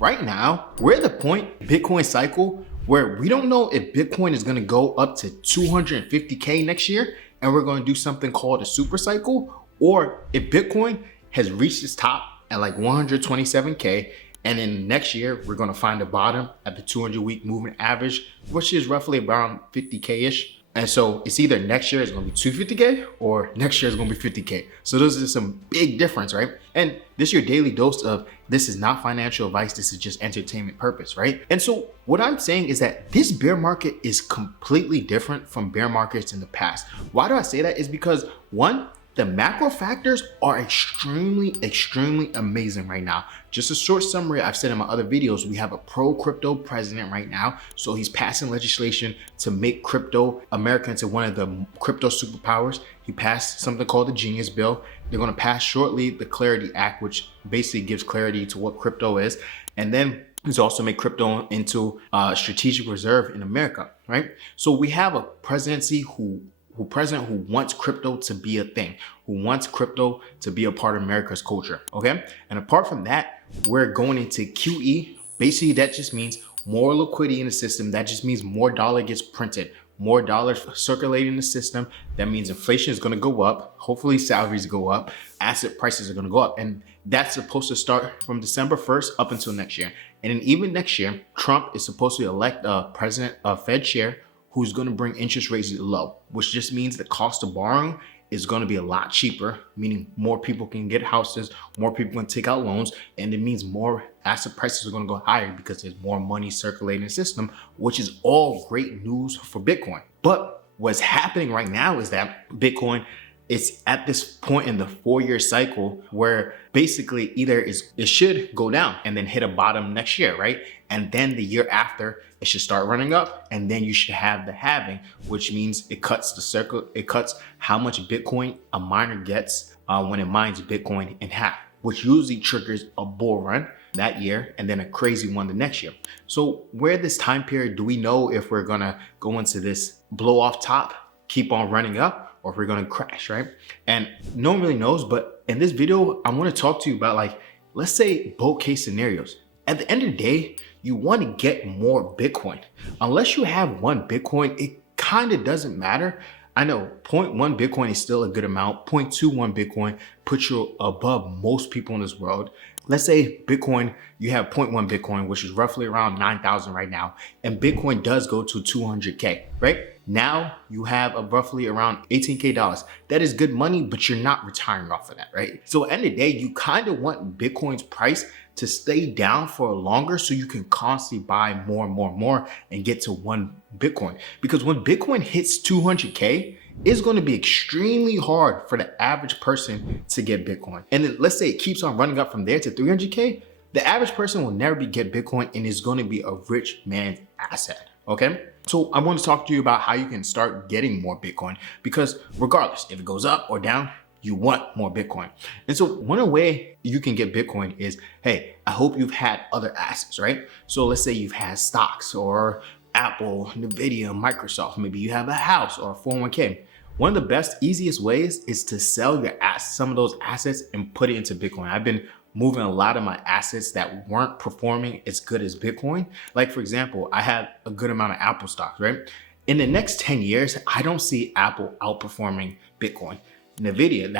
right now, we're at the point Bitcoin cycle where we don't know if Bitcoin is going to go up to 250K next year and we're going to do something called a super cycle, or if Bitcoin has reached its top at like 127K and then next year we're going to find a bottom at the 200-week moving average, which is roughly around 50K-ish. And so it's either next year is going to be 250K or next year is going to be 50K. So those are some big difference, right? And this is your daily dose of this is not financial advice. This is just entertainment purpose, right? And so what I'm saying is that this bear market is completely different from bear markets in the past. Why do I say that? Is because one, the macro factors are extremely amazing right now. Just a short summary I've said in my other videos, we have a pro-crypto president right now. So he's passing legislation to make crypto America into one of the crypto superpowers. He passed something called the Genius Bill. They're going to pass shortly the Clarity Act, which basically gives clarity to what crypto is. And then he's also made crypto into a strategic reserve in America, right? So we have a presidency who wants crypto to be a thing, who wants crypto to be a part of America's culture, okay? And apart from that, we're going into QE. Basically, that just means more liquidity in the system. That just means more dollar gets printed, more dollars circulating in the system. That means inflation is going to go up. Hopefully salaries go up. Asset prices are going to go up. And that's supposed to start from December 1st up until next year. And then even next year, Trump is supposed to elect a president, a Fed chair, who's going to bring interest rates low, which just means the cost of borrowing is going to be a lot cheaper, meaning more people can get houses, more people can take out loans, and it means more asset prices are going to go higher because there's more money circulating in the system, which is all great news for Bitcoin. But what's happening right now is that Bitcoin is at this point in the 4-year cycle where basically either it should go down and then hit a bottom next year, right? And then the year after, it should start running up, and then you should have the halving, which means it cuts the circle. It cuts how much Bitcoin a miner gets when it mines Bitcoin in half, which usually triggers a bull run that year and then a crazy one the next year. So where this time period, do we know if we're gonna go into this blow off top, keep on running up, or if we're gonna crash, right? And no one really knows, but in this video, I wanna talk to you about, like, let's say both case scenarios. At the end of the day, you want to get more Bitcoin. Unless you have one Bitcoin, it kind of doesn't matter. I know 0.1 Bitcoin is still a good amount. 0.21 Bitcoin puts you above most people in this world. Let's say Bitcoin, you have 0.1 Bitcoin, which is roughly around 9,000 right now. And Bitcoin does go to 200K, right? Now you have a roughly around $18K dollars. That is good money, but you're not retiring off of that, right? So at the end of the day, you kind of want Bitcoin's price to stay down for longer so you can constantly buy more and more and get to one Bitcoin. Because when Bitcoin hits 200K, it's going to be extremely hard for the average person to get Bitcoin. And then let's say it keeps on running up from there to 300K, the average person will never get Bitcoin and is going to be a rich man's asset, okay? So I want to talk to you about how you can start getting more Bitcoin, because regardless if it goes up or down, you want more Bitcoin. And so one way you can get Bitcoin is, hey, I hope you've had other assets, right? So let's say you've had stocks or Apple, Nvidia, Microsoft, maybe you have a house or a 401k. One of the best, easiest ways is to sell your some of those assets and put it into Bitcoin. I've been moving a lot of my assets that weren't performing as good as Bitcoin. Like for example, I had a good amount of Apple stocks, right? In the next 10 years, I don't see Apple outperforming Bitcoin. Nvidia,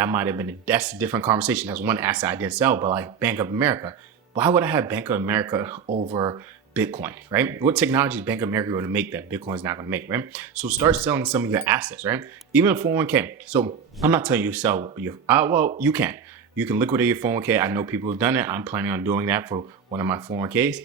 that's a different conversation. That's one asset I did sell, but like Bank of America, why would I have Bank of America over Bitcoin, right? What technology is Bank of America going to make that Bitcoin is not going to make, right? So start selling some of your assets, right? Even 401k. So I'm not telling you to sell your, well, you can. You can liquidate your 401k. I know people have done it. I'm planning on doing that for one of my 401ks.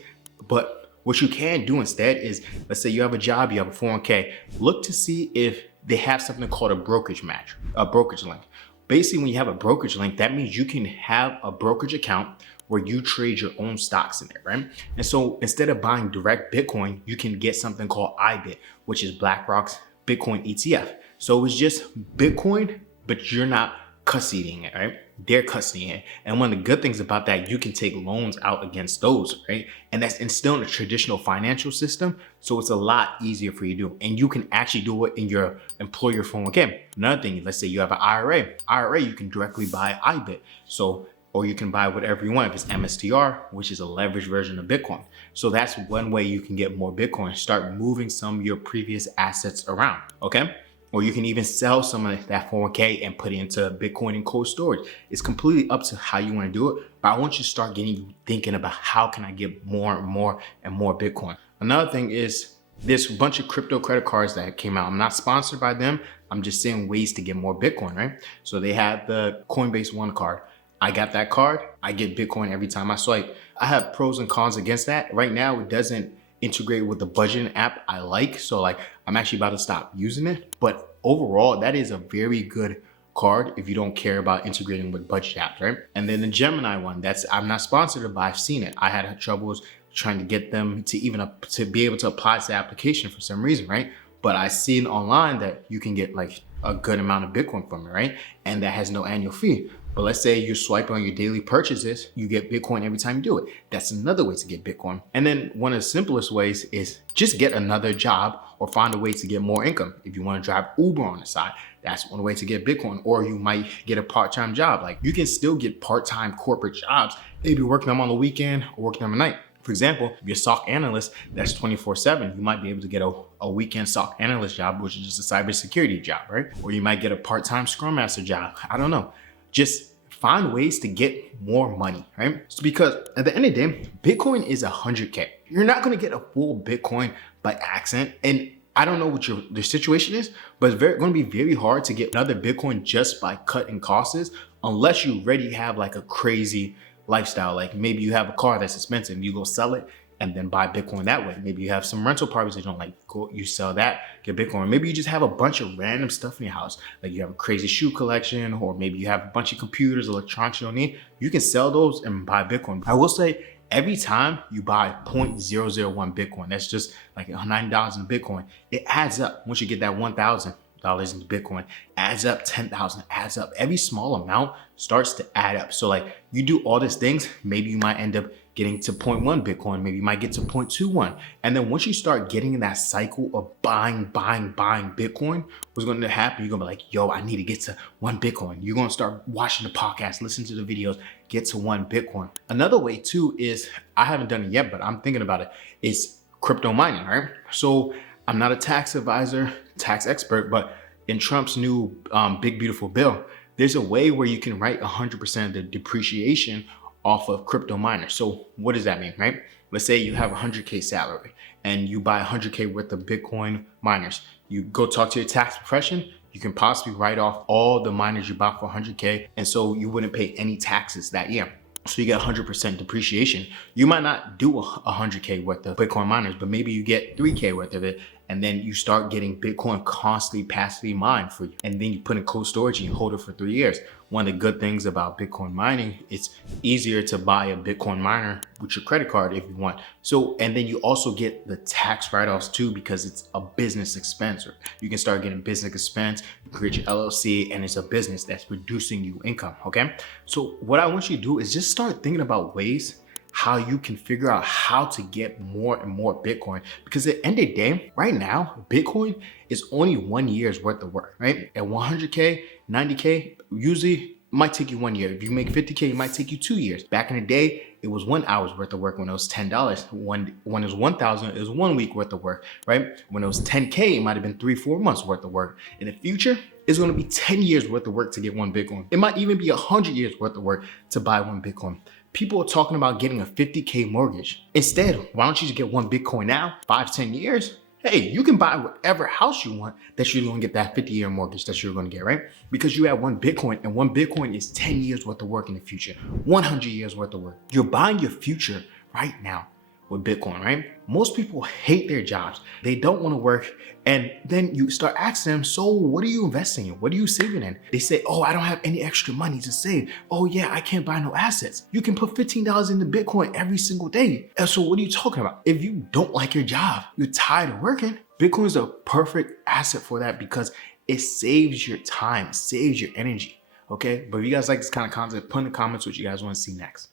But what you can do instead is, let's say you have a job, you have a 401k, look to see if they have something called a brokerage match, a brokerage link. Basically, when you have a brokerage link, that means you can have a brokerage account where you trade your own stocks in there, right? And so instead of buying direct Bitcoin, you can get something called IBIT, which is BlackRock's Bitcoin ETF. So it's just Bitcoin, but you're not custodying it, right? They're custodying it. And one of the good things about that, you can take loans out against those, right? And that's instilled in a traditional financial system. So it's a lot easier for you to do. And you can actually do it in your employer 401k. Another thing, let's say you have an IRA. You can directly buy IBIT. So or you can buy whatever you want if it's MSTR, which is a leveraged version of Bitcoin. So that's one way you can get more Bitcoin. Start moving some of your previous assets around, okay? Or you can even sell some of that 401k and put it into Bitcoin and cold storage. It's completely up to how you want to do it. But I want you to start getting you thinking about how can I get more and more and more Bitcoin. Another thing is there's a bunch of crypto credit cards that came out. I'm not sponsored by them. I'm just saying ways to get more Bitcoin, right? So they had the Coinbase One card. I got that card. I get Bitcoin every time I swipe. I have pros and cons against that. Right now, it doesn't integrate with the budgeting app I like. So like I'm actually about to stop using it. But overall, that is a very good card if you don't care about integrating with budget apps, right? And then the Gemini one, I'm not sponsored, but I've seen it. I had troubles trying to get them to be able to apply to the application for some reason, right? But I seen online that you can get like a good amount of Bitcoin from it, right? And that has no annual fee. But let's say you swipe on your daily purchases, you get Bitcoin every time you do it. That's another way to get Bitcoin. And then one of the simplest ways is just get another job or find a way to get more income. If you want to drive Uber on the side, that's one way to get Bitcoin. Or you might get a part-time job. Like you can still get part-time corporate jobs, maybe working them on the weekend or working them at night. For example, if you're a SOC analyst, that's 24/7. You might be able to get a weekend SOC analyst job, which is just a cybersecurity job, right? Or you might get a part-time Scrum Master job. I don't know. Just find ways to get more money, right? So because at the end of the day, Bitcoin is 100K. You're not going to get a full Bitcoin by accident. And I don't know what your situation is, but it's going to be very hard to get another Bitcoin just by cutting costs unless you already have like a crazy lifestyle. Like maybe you have a car that's expensive, you go sell it and then buy Bitcoin that way. Maybe you have some rental properties that you don't like, you sell that, get Bitcoin. Maybe you just have a bunch of random stuff in your house. Like you have a crazy shoe collection, or maybe you have a bunch of computers, electronics you don't need. You can sell those and buy Bitcoin. I will say every time you buy 0.001 Bitcoin, that's just like $90 in Bitcoin, it adds up. Once you get that $1,000 into Bitcoin, adds up, 10,000 adds up. Every small amount starts to add up. So like you do all these things, maybe you might end up getting to 0.1 Bitcoin, maybe you might get to 0.21. And then once you start getting in that cycle of buying Bitcoin, what's going to happen? You're going to be like, yo, I need to get to 1 Bitcoin. You're going to start watching the podcast, listen to the videos, get to 1 Bitcoin. Another way too is, I haven't done it yet, but I'm thinking about it, is crypto mining, right? So I'm not a tax advisor, tax expert, but in Trump's new big beautiful bill, there's a way where you can write 100% of the depreciation off of crypto miners. So what does that mean, right? Let's say you have a 100K salary and you buy 100K worth of Bitcoin miners. You go talk to your tax profession, you can possibly write off all the miners you bought for 100K. And so you wouldn't pay any taxes that year. So you get 100% depreciation. You might not do 100K worth of Bitcoin miners, but maybe you get 3K worth of it. And then you start getting Bitcoin constantly passively mined for you. And then you put in cold storage and you hold it for 3 years. One of the good things about Bitcoin mining, it's easier to buy a Bitcoin miner with your credit card if you want. So, and then you also get the tax write-offs too, because it's a business expense. You can start getting business expense, create your LLC, and it's a business that's producing you income, okay? So what I want you to do is just start thinking about ways how you can figure out how to get more and more Bitcoin. Because at the end of the day, right now, Bitcoin is only 1 year's worth of work, right? At 100K, 90K, usually it might take you 1 year. If you make 50K, it might take you 2 years. Back in the day, it was 1 hour's worth of work when it was $10. When it was 1,000, it was 1 week worth of work, right? When it was 10K, it might have been 3-4 months worth of work. In the future, it's going to be 10 years worth of work to get 1 Bitcoin. It might even be 100 years worth of work to buy 1 Bitcoin. People are talking about getting a 50K mortgage. Instead, why don't you just get 1 Bitcoin now, 5-10 years? Hey, you can buy whatever house you want that you're going to get that 50-year mortgage that you're going to get, right? Because you have 1 Bitcoin, and 1 Bitcoin is 10 years worth of work in the future, 100 years worth of work. You're buying your future right now with Bitcoin, right? Most people hate their jobs. They don't want to work. And then you start asking them, so what are you investing in? What are you saving in? They say, oh, I don't have any extra money to save. Oh yeah, I can't buy no assets. You can put $15 into Bitcoin every single day. And so what are you talking about? If you don't like your job, you're tired of working, Bitcoin is a perfect asset for that because it saves your time, saves your energy. Okay. But if you guys like this kind of content, put in the comments what you guys want to see next.